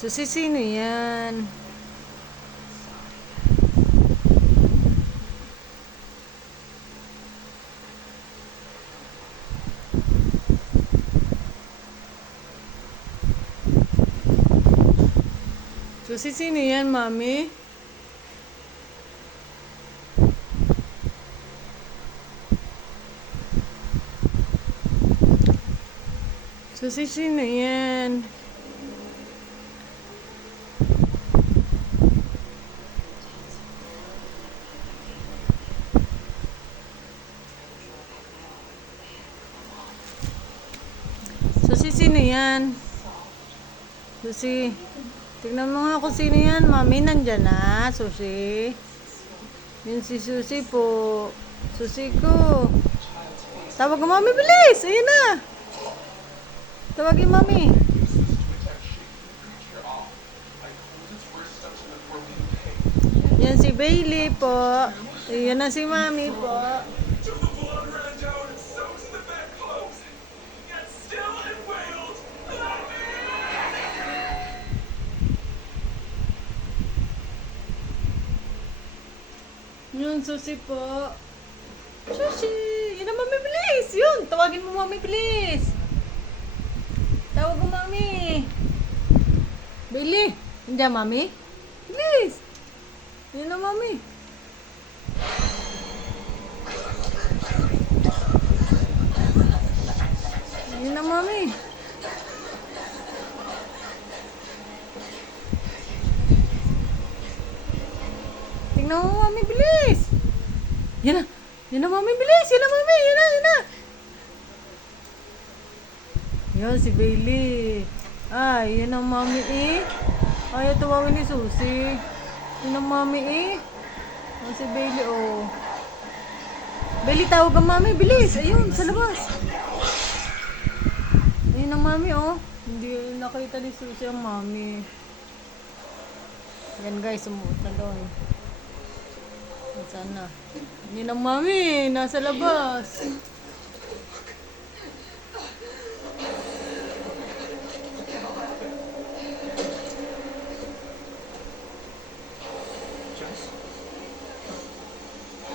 Susi, sino yan? Susi, sino yan, mami? Susi, sino yan? Susi, sino yan? Susi, tignan mo nga kung sino yan. Mami, nandyan na, Susi. Yun si Susi po. Susi ko. Tawag ko, mami, bilis! Ayun na! Tawagin, mami. Yan si Bailey po. Yan na si mami po. Yun, Susi po. Susi! Yun na, mami, bilis! Yun! Tawagin mo, mami, bilis! Tawag mo, mami! Bailey! Hindi, mami? Bilis! Yun na, mami! Yun na, mami! Tingnan mo, mami, bilis! Yan na! Yan na, mami, bilis! Yan na, mami! Yan na, yan na! Yan, si Bailey. Ay, yan ang mami eh. Ayaw tawagin ni Susi. Yan ang mami eh. Yan si Bailey, oh. Bailey, tawag ang mami, bilis! Ayun, sa labas. Ayun ang mami, oh. Hindi nakita ni Susi ang mami. Yan guys, sumuot na doon. Saan na? Yun ang mami, nasa labas.